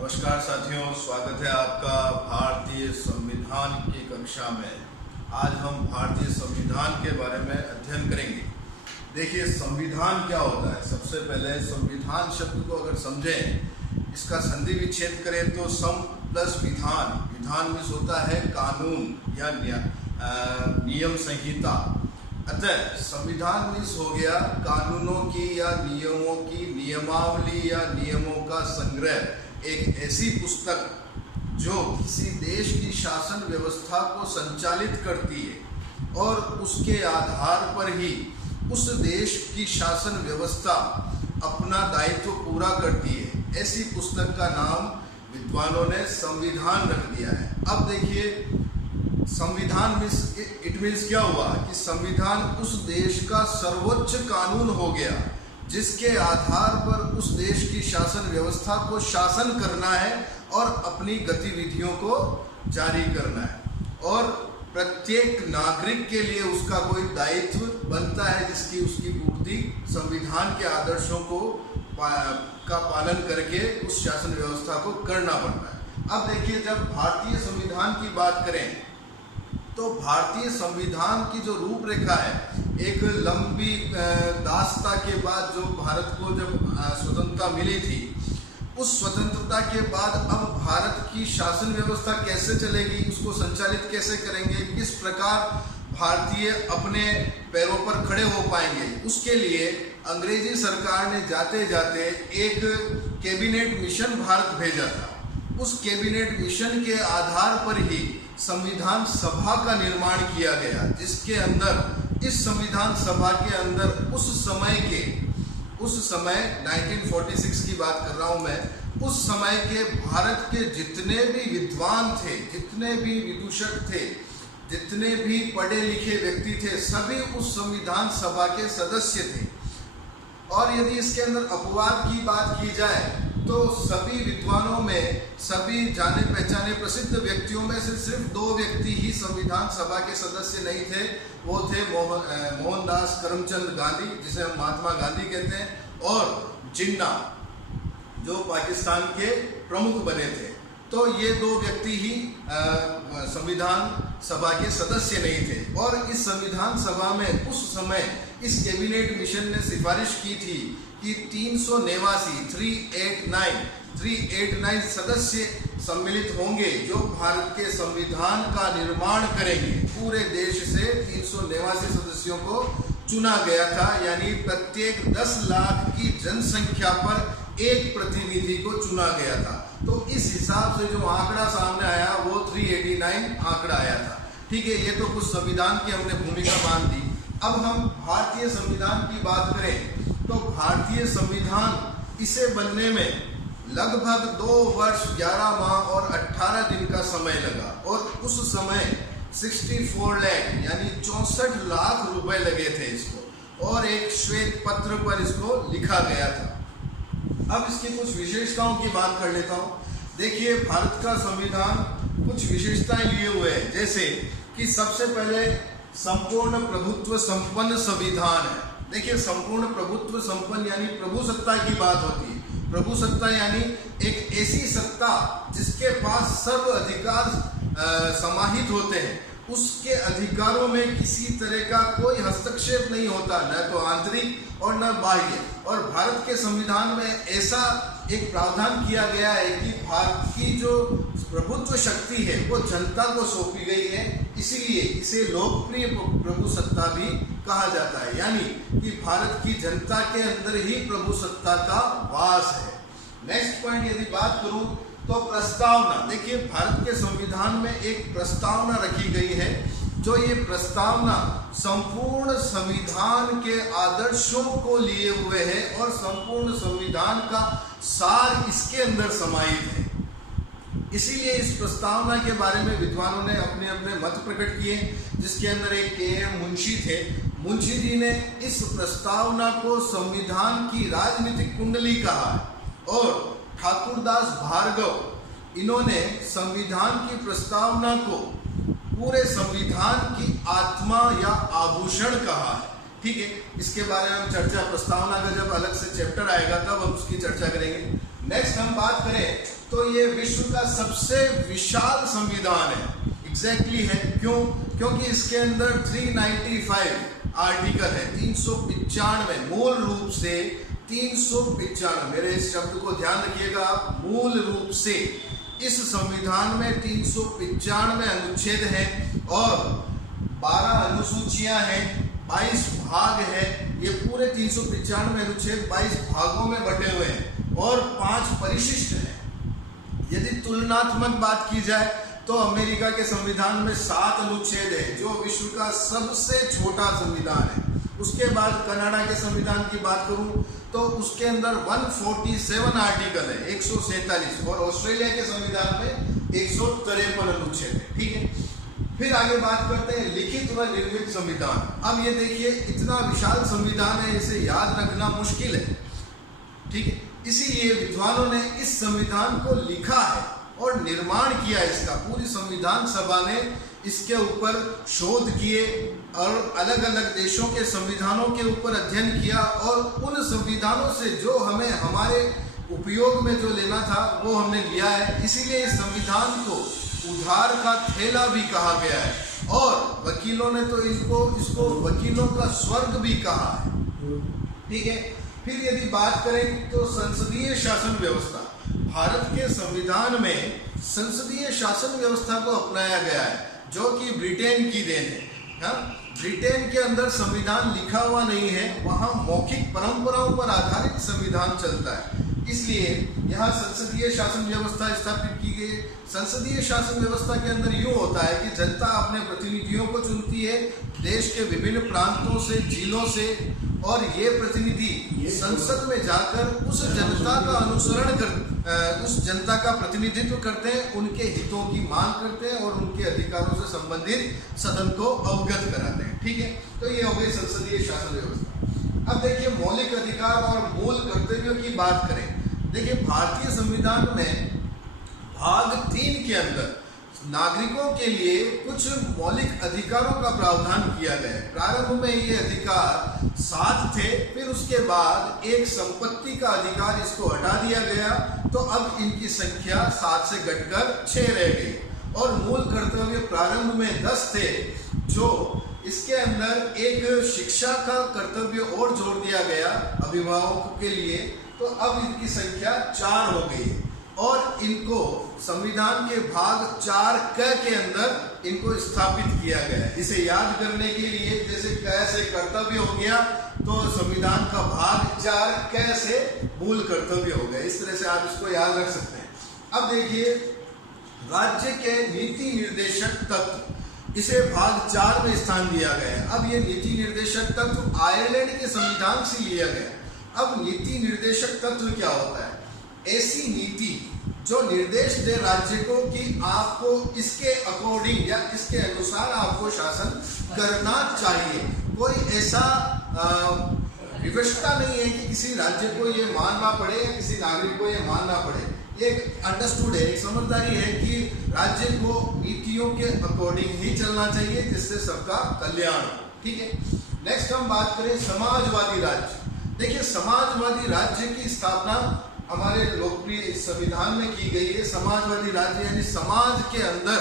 नमस्कार साथियों, स्वागत है आपका भारतीय संविधान की कक्षा में। आज हम भारतीय संविधान के बारे में अध्ययन करेंगे। देखिए, संविधान क्या होता है। सबसे पहले संविधान शब्द को अगर समझें, इसका संधि विच्छेद करें तो सम प्लस विधान। विधान में होता है कानून या नियम संहिता। अतः संविधान मीन्स हो गया कानूनों की या नियमों की नियमावली या नियमों का संग्रह। एक ऐसी पुस्तक जो किसी देश की शासन व्यवस्था को संचालित करती है और उसके आधार पर ही उस देश की शासन व्यवस्था अपना दायित्व पूरा करती है। ऐसी पुस्तक का नाम विद्वानों ने संविधान रख दिया है। अब देखिए, संविधान मीन्स क्या हुआ कि संविधान उस देश का सर्वोच्च कानून हो गया जिसके आधार पर उस देश की शासन व्यवस्था को शासन करना है और अपनी गतिविधियों को जारी करना है, और प्रत्येक नागरिक के लिए उसका कोई दायित्व बनता है जिसकी उसकी पूर्ति संविधान के आदर्शों का पालन करके उस शासन व्यवस्था को करना पड़ता है। अब देखिए, जब भारतीय संविधान की बात करें तो भारतीय संविधान की जो रूपरेखा है, एक लंबी दास्ता के बाद जो भारत को जब स्वतंत्रता मिली थी, उस स्वतंत्रता के बाद अब भारत की शासन व्यवस्था कैसे चलेगी, उसको संचालित कैसे करेंगे, किस प्रकार भारतीय अपने पैरों पर खड़े हो पाएंगे, उसके लिए अंग्रेजी सरकार ने जाते जाते एक कैबिनेट मिशन भारत भेजा था। उस कैबिनेट मिशन के आधार पर ही संविधान सभा का निर्माण किया गया, जिसके अंदर इस संविधान सभा के अंदर उस समय 1946 की बात कर रहा हूं मैं, उस समय के भारत के जितने भी विद्वान थे, जितने भी विदूषक थे, जितने भी पढ़े लिखे व्यक्ति थे, सभी उस संविधान सभा के सदस्य थे। और यदि इसके अंदर अपवाद की बात की जाए तो सभी विद्वानों में, सभी जाने पहचाने प्रसिद्ध व्यक्तियों में से सिर्फ 2 व्यक्ति ही संविधान सभा के सदस्य नहीं थे। वो थे मोहनदास करमचंद गांधी, जिसे हम महात्मा गांधी कहते हैं, और जिन्ना, जो पाकिस्तान के प्रमुख बने थे। तो ये 2 व्यक्ति ही संविधान सभा के सदस्य नहीं थे। और इस संविधान सभा में उस समय इस कैबिनेट मिशन ने सिफारिश की थी कि 389 सदस्य सम्मिलित होंगे जो भारत के संविधान का निर्माण करेंगे। पूरे देश से 389 सदस्यों को चुना गया था, यानी प्रत्येक 10 लाख की जनसंख्या पर एक प्रतिनिधि को चुना गया था। तो इस हिसाब से जो आंकड़ा सामने आया वो 389 आंकड़ा आया था। ठीक है, ये तो कुछ संविधान की हमने भूमिका मान दी। अब हम भारतीय संविधान की बात करें तो भारतीय संविधान इसे बनने में लगभग 2 वर्ष 11 माह और 18 दिन का समय लगा, और उस समय 64 लाख यानी 64 लाख रुपए लगे थे इसको, और एक श्वेत पत्र पर इसको लिखा गया था। अब इसकी कुछ विशेषताओं की बात कर लेता हूँ। देखिए, भारत का संविधान कुछ विशेषताएं लिए हुए है, जैसे कि सबसे पहले संपूर्ण प्रभुत्व संपन्न संविधान है। देखिए, संपूर्ण प्रभुत्व संपन्न यानी प्रभु सत्ता की बात होती है। प्रभु सत्ता यानी एक ऐसी सत्ता जिसके पास सर्व अधिकार समाहित होते हैं, उसके अधिकारों में किसी तरह का कोई हस्तक्षेप नहीं होता, न तो आंतरिक और न बाह्य। और भारत के संविधान में ऐसा एक प्रावधान किया गया है कि भारत की जो प्रभुत्व शक्ति है वो जनता को सौंपी गई है, इसीलिए इसे लोकप्रिय प्रभु सत्ता भी कहा जाता है, यानी कि भारत की जनता के अंदर ही प्रभु सत्ता का वास है। नेक्स्ट पॉइंट यदि बात करूं तो प्रस्तावना। देखिए, भारत के संविधान में एक प्रस्तावना रखी गई है, जो ये प्रस्तावना संपूर्ण संविधान के आदर्शों को लिए हुए है और संपूर्ण संविधान का सार इसके अंदर समाहित है। इसीलिए इस प्रस्तावना के बारे में विद्वानों ने अपने अपने मत प्रकट किए, जिसके अंदर एक के मुंशी थे। मुंशी जी ने इस प्रस्तावना को संविधान की राजनीतिक कुंडली कहा है, और ठाकुरदास भार्गव, इन्होंने संविधान की प्रस्तावना को पूरे संविधान की आत्मा या आभूषण कहा है। ठीक है, इसके बारे में हम चर्चा, प्रस्तावना का जब अलग से चैप्टर आएगा तब हम उसकी चर्चा करेंगे। नेक्स्ट हम बात करें तो ये विश्व का सबसे विशाल संविधान है। एग्जैक्टली है, क्यों? क्योंकि इसके अंदर 395 आर्टिकल है, 395, मूल रूप से 395, मेरे इस शब्द को ध्यान रखिएगा आप, मूल रूप से इस संविधान में 395 अनुच्छेद हैं और 12 अनुसूचियां हैं, 22 भाग है। ये पूरे 395 अनुच्छेद 22 भागों में बटे हुए हैं और 5 परिशिष्ट हैं। यदि तुलनात्मक बात की जाए तो अमेरिका के संविधान में 7 अनुच्छेद है, जो विश्व का सबसे छोटा संविधान है। उसके बाद कनाडा के संविधान की बात करूं तो उसके अंदर 147 आर्टिकल है, 147, और ऑस्ट्रेलिया के संविधान में 153 अनुच्छेद है। ठीक है, फिर आगे बात करते हैं लिखित व निर्मित संविधान। अब ये देखिए, इतना विशाल संविधान है, इसे याद रखना मुश्किल है। ठीक है, इसीलिए विद्वानों ने इस संविधान को लिखा है और निर्माण किया इसका। पूरी संविधान सभा ने इसके ऊपर शोध किए और अलग अलग देशों के संविधानों के ऊपर अध्ययन किया और उन संविधानों से जो हमें हमारे उपयोग में जो लेना था वो हमने लिया है। इसीलिए इस संविधान को उधार का थैला भी कहा गया है और वकीलों ने तो इसको वकीलों का स्वर्ग भी कहा है। ठीक है, फिर यदि बात करें तो संसदीय शासन व्यवस्था, भारत के संविधान में संसदीय शासन व्यवस्था को अपनाया गया है, जो कि ब्रिटेन की देन है। हाँ? ब्रिटेन के अंदर संविधान लिखा हुआ नहीं है, वहाँ मौखिक परंपराओं पर आधारित संविधान चलता है। इसलिए यहाँ संसदीय शासन व्यवस्था स्थापित की गई। संसदीय शासन व्यवस्था के अंदर यूँ होता है कि जनता अपने प्रतिनिधियों को चुनती है देश के विभिन्न प्रांतों से, जिलों से, और ये प्रतिनिधि संसद में जाकर उस जनता का अनुसरण कर उस जनता का प्रतिनिधित्व करते हैं, उनके हितों की मांग करते हैं और उनके अधिकारों से संबंधित सदन को अवगत कराते हैं। ठीक है, तो ये हो गई संसदीय शासन व्यवस्था। अब देखिए मौलिक अधिकार और मूल कर्तव्यों की बात करें। देखिए भारतीय संविधान में भाग 3 के अंदर नागरिकों के लिए कुछ मौलिक अधिकारों का प्रावधान किया गया है। प्रारंभ में ये अधिकार 7 थे, फिर उसके बाद एक संपत्ति का अधिकार इसको हटा दिया गया, तो अब इनकी संख्या 7 से घटकर 6 रह गई। और मूल कर्तव्य प्रारंभ में 10 थे, जो इसके अंदर एक शिक्षा का कर्तव्य और जोड़ दिया गया अभिभावकों के लिए, तो अब इनकी संख्या 4 हो गई है और इनको संविधान के भाग 4 क के अंदर इनको स्थापित किया गया है। इसे याद करने के लिए जैसे क से कर्तव्य हो गया, तो संविधान का भाग 4 क से मूल कर्तव्य हो गया। इस तरह से आप इसको याद रख सकते हैं। अब देखिए राज्य के नीति निर्देशक तत्व, इसे भाग 4 में स्थान दिया गया है। अब ये नीति निर्देशक तत्व आयरलैंड के संविधान से लिया गया। अब नीति निर्देशक तत्व क्या होता है? ऐसी नीति जो निर्देश दे राज्य को कि आपको इसके अकॉर्डिंग या इसके अनुसार आपको शासन करना चाहिए। कोई ऐसा व्यवस्था नहीं है कि किसी राज्य को ये मानना पड़े या किसी नागरिक को ये मानना पड़े। एक अंडरस्टूड है, एक समझदारी है कि राज्य को नीतियों के अकॉर्डिंग ही चलना चाहिए जिससे सबका कल्याण हो। ठीक है, नेक्स्ट हम बात करें समाजवादी राज्य। देखिए समाजवादी राज्य की स्थापना हमारे लोकप्रिय संविधान में की गई है। समाजवादी राज्य यानी समाज के अंदर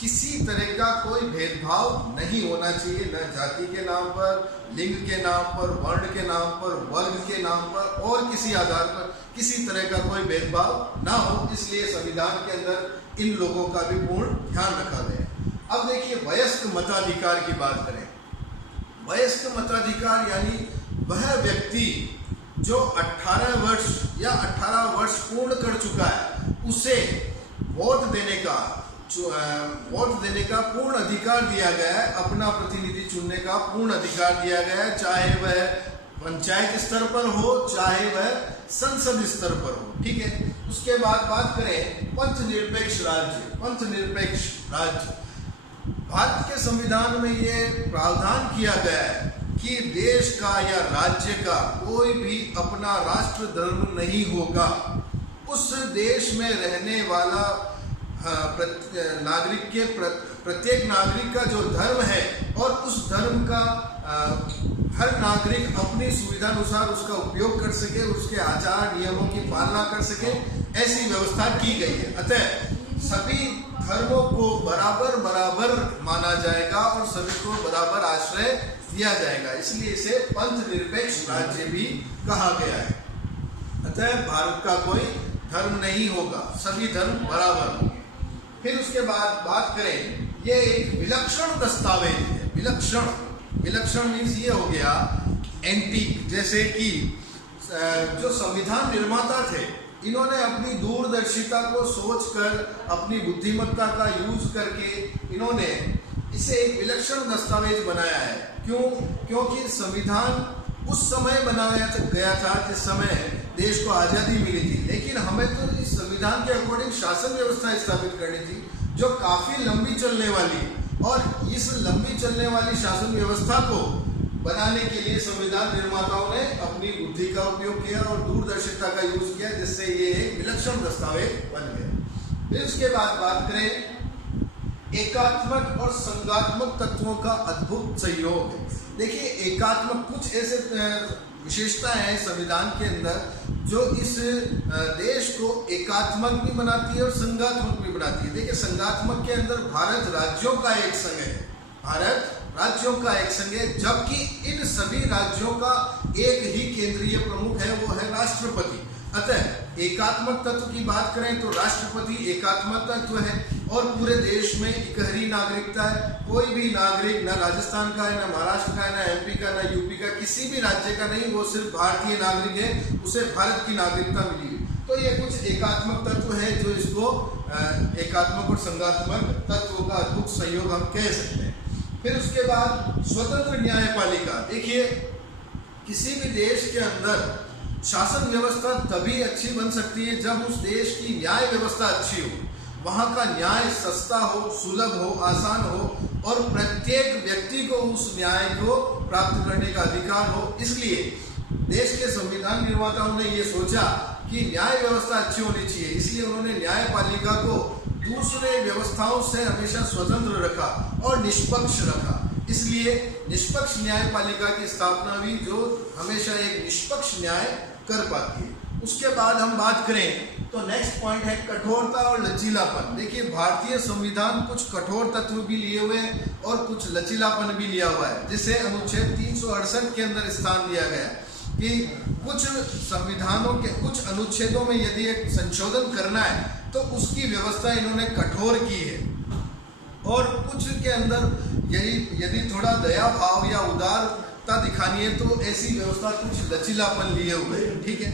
किसी तरह का कोई भेदभाव नहीं होना चाहिए, न जाति के नाम पर, लिंग के नाम पर, वर्ण के नाम पर, वर्ग के नाम पर और किसी आधार पर किसी तरह का कोई भेदभाव ना हो। इसलिए संविधान के अंदर इन लोगों का भी पूर्ण ध्यान रखा गया है। अब देखिए वयस्क मताधिकार की बात करें। वयस्क मताधिकार यानी वह व्यक्ति जो 18 वर्ष या 18 वर्ष पूर्ण कर चुका है, उसे वोट देने का पूर्ण अधिकार दिया गया है, अपना प्रतिनिधि चुनने का पूर्ण अधिकार दिया गया है, चाहे वह पंचायत स्तर पर हो, चाहे वह संसद स्तर पर हो। ठीक है, उसके बाद बात करें पंथ निरपेक्ष राज्य। पंथ निरपेक्ष राज्य, भारत के संविधान में ये प्रावधान किया गया है कि देश का या राज्य का कोई भी अपना राष्ट्र धर्म नहीं होगा। उस देश में रहने वाला नागरिक के प्रत्येक नागरिक का जो धर्म है और उस धर्म का हर नागरिक अपनी सुविधा अनुसार उसका उपयोग कर सके, उसके आचार नियमों की पालना कर सके, ऐसी व्यवस्था की गई है। अतः सभी धर्मों को बराबर बराबर माना जाएगा और सभी को बराबर आश्रय दिया जाएगा, इसलिए इसे पंथ निरपेक्ष राज्य भी कहा गया है। अतः भारत का कोई धर्म नहीं होगा, सभी धर्म बराबर होंगे। फिर उसके बाद बात करें, ये एक विलक्षण दस्तावेज है। विलक्षण मीन्स ये हो गया एंटीक, जैसे कि जो संविधान निर्माता थे इन्होंने अपनी दूरदर्शिता को सोचकर, अपनी बुद्धिमत्ता का यूज करके इन्होंने इसे एक विलक्षण दस्तावेज बनाया है। क्यों? क्योंकि संविधान उस समय बनाया गया था जिस समय देश को आज़ादी मिली थी, लेकिन हमें तो इस संविधान के अकॉर्डिंग शासन व्यवस्था स्थापित करनी थी जो काफ़ी लंबी चलने वाली, और इस लंबी चलने वाली शासन व्यवस्था को बनाने के लिए संविधान निर्माताओं ने अपनी बुद्धि का उपयोग किया और दूरदर्शिता का यूज किया, जिससे ये एक विलक्षण दस्तावेज बन गया। फिर उसके बाद बात करें एकात्मक और संघात्मक तत्वों का अद्भुत संयोग। देखिए, एकात्मक कुछ ऐसे विशेषताएं हैं संविधान के अंदर जो इस देश को एकात्मक भी बनाती है और संघात्मक भी बनाती है। देखिए, संघात्मक के अंदर भारत राज्यों का एक संघ है, भारत राज्यों का एक संघ है, जबकि इन सभी राज्यों का एक ही केंद्रीय प्रमुख है, वो है राष्ट्रपति। अतः एकात्मक तत्व की बात करें तो राष्ट्रपति एकात्मक तत्व है और पूरे देश में इकहरी नागरिकता है। कोई भी नागरिक न राजस्थान का है, न महाराष्ट्र का है, न एमपी का, न यूपी का, किसी भी राज्य का नहीं, वो सिर्फ भारतीय नागरिक है, उसे भारत की नागरिकता मिली है। तो ये कुछ एकात्मक तत्व है जो इसको एकात्मक और संघात्मक तत्वों का अद्भुत संयोग हम कह सकते हैं। फिर उसके बाद स्वतंत्र न्यायपालिका। देखिए, किसी भी देश के अंदर शासन व्यवस्था तभी अच्छी बन सकती है जब उस देश की न्याय व्यवस्था अच्छी हो, वहाँ का न्याय सस्ता हो, सुलभ हो, आसान हो और प्रत्येक व्यक्ति को उस न्याय को प्राप्त करने का अधिकार हो। इसलिए देश के संविधान निर्माताओं ने ये सोचा कि न्याय व्यवस्था अच्छी होनी चाहिए, इसलिए उन्होंने न्यायपालिका को दूसरे व्यवस्थाओं से हमेशा स्वतंत्र रखा और निष्पक्ष रखा। इसलिए निष्पक्ष न्यायपालिका की स्थापना हुई जो हमेशा एक निष्पक्ष न्याय कर पाती है। उसके बाद हम बात करें तो नेक्स्ट पॉइंट है कठोरता और लचीलापन। देखिए, भारतीय संविधान कुछ कठोर तत्व भी लिए हुए हैं और कुछ लचीलापन भी लिया हुआ है, जिसे अनुच्छेद 368 के अंदर स्थान दिया गया कि कुछ संविधानों के कुछ अनुच्छेदों में यदि एक संशोधन करना है तो उसकी व्यवस्था इन्होंने कठोर की है, और कुछ के अंदर यदि थोड़ा दया भाव या उदारता दिखानी है तो ऐसी व्यवस्था कुछ लचीलापन लिए हुए है। ठीक है,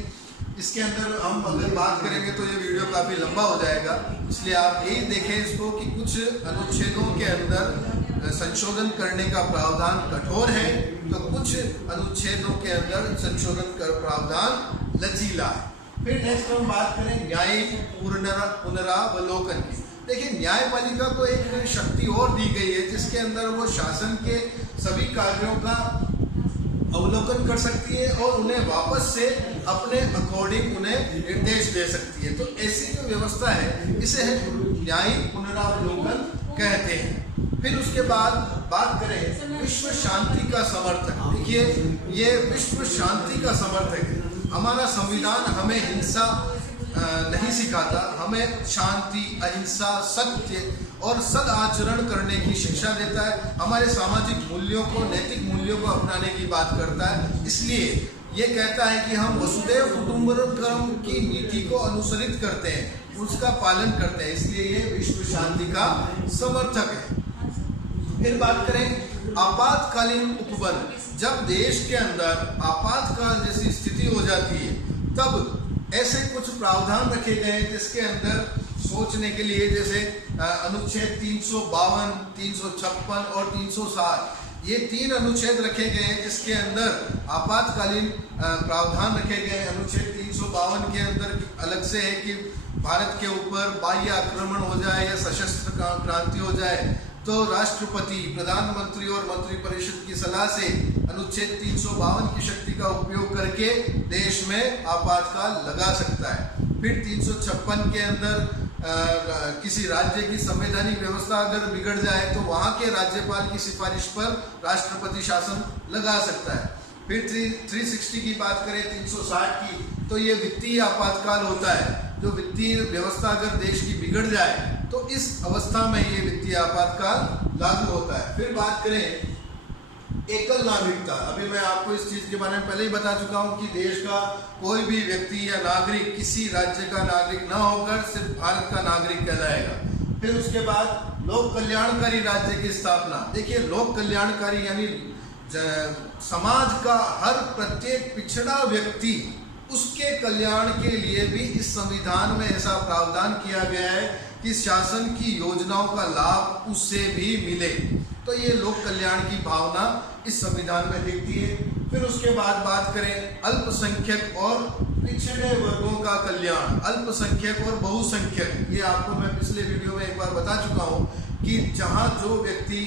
इसके अंदर हम अगर बात करेंगे तो ये वीडियो काफ़ी लंबा हो जाएगा, इसलिए आप यही देखें इसको कि कुछ अनुच्छेदों के अंदर संशोधन करने का प्रावधान कठोर है तो कुछ अनुच्छेदों के अंदर संशोधन का प्रावधान लचीला है। फिर नेक्स्ट हम बात करें न्यायिक पुनरावलोकन की। देखिए, न्यायपालिका को एक शक्ति और दी गई है जिसके अंदर वो शासन के सभी कार्यों का अवलोकन कर सकती है और उन्हें वापस से अपने अकॉर्डिंग उन्हें निर्देश दे सकती है। तो ऐसी जो व्यवस्था है इसे न्यायिक पुनरावलोकन कहते हैं। फिर उसके बाद बात करें विश्व शांति का समर्थक। देखिए, ये विश्व शांति का समर्थक है। हमारा संविधान हमें हिंसा नहीं सिखाता, हमें शांति, अहिंसा, सत्य और सद आचरण करने की शिक्षा देता है। हमारे सामाजिक मूल्यों को, नैतिक मूल्यों को अपनाने की बात करता है। इसलिए ये कहता है कि हम वसुदैव कुटुंबकम की नीति को अनुसरित करते हैं, उसका पालन करते हैं, इसलिए ये विश्व शांति का समर्थक है। फिर बात करें आपातकालीन उपबंध। जब देश के अंदर आपातकाल जैसी स्थिति हो जाती है तब ऐसे कुछ प्रावधान रखे गए हैं जिसके अंदर सोचने के लिए, जैसे अनुच्छेद 352, 356 और 360, ये 3 अनुच्छेद रखे गए हैं जिसके अंदर आपातकालीन प्रावधान रखे गए हैं। अनुच्छेद 352 के अंदर अलग से है कि भारत के ऊपर बाह्य आक्रमण हो जाए या सशस्त्र क्रांति हो जाए तो राष्ट्रपति, प्रधानमंत्री और मंत्रिपरिषद की सलाह से अनुच्छेद 352 की शक्ति का उपयोग करके देश में आपातकाल लगा सकता है। फिर 356 के अंदर किसी राज्य की संवैधानिक व्यवस्था अगर बिगड़ जाए तो वहाँ के राज्यपाल की सिफारिश पर राष्ट्रपति शासन लगा सकता है। फिर 360 की बात करें, 360 की, तो ये वित्तीय आपातकाल होता है। जो वित्तीय व्यवस्था अगर देश की बिगड़ जाए तो इस अवस्था में ये वित्तीय आपातकाल लागू होता है। फिर बात करें एकल नागरिकता, अभी मैं आपको इस चीज के बारे में पहले ही बता चुका हूं कि देश का कोई भी व्यक्ति या नागरिक किसी राज्य का नागरिक ना होकर सिर्फ भारत का नागरिक कहलाएगा। फिर उसके बाद लोक कल्याणकारी राज्य की स्थापना। देखिए, लोक कल्याणकारी यानी समाज का हर प्रत्येक पिछड़ा व्यक्ति, उसके कल्याण के लिए भी इस संविधान में ऐसा प्रावधान किया गया है कि शासन की योजनाओं का लाभ उससे भी मिले। तो ये लोक कल्याण की भावना इस संविधान में दिखती है। फिर उसके बाद बात करें अल्पसंख्यक और पिछड़े वर्गों का कल्याण। अल्पसंख्यक और बहुसंख्यक, ये आपको मैं पिछले वीडियो में एक बार बता चुका हूँ कि जहाँ जो व्यक्ति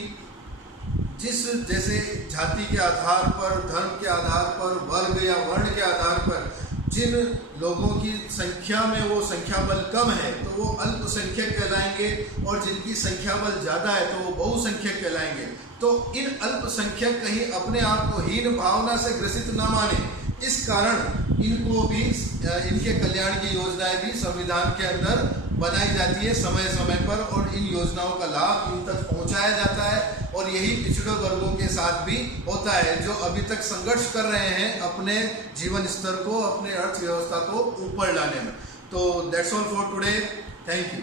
जिस जैसे जाति के आधार पर, धर्म के आधार पर, वर्ग या वर्ण के आधार पर जिन लोगों की संख्या में वो संख्या बल कम है तो वो अल्पसंख्यक कहलाएंगे, और जिनकी संख्या बल ज़्यादा है तो वो बहुसंख्यक कहलाएंगे। तो इन अल्पसंख्यक कहीं अपने आप को हीन भावना से ग्रसित न माने, इस कारण इनको भी, इनके कल्याण की योजनाएं भी संविधान के अंदर बनाई जाती है समय समय पर, और इन योजनाओं का लाभ इन तक पहुंचाया जाता है। और यही पिछड़े वर्गों के साथ भी होता है, जो अभी तक संघर्ष कर रहे हैं अपने जीवन स्तर को, अपने अर्थव्यवस्था को ऊपर लाने में। तो that's all for today, thank you.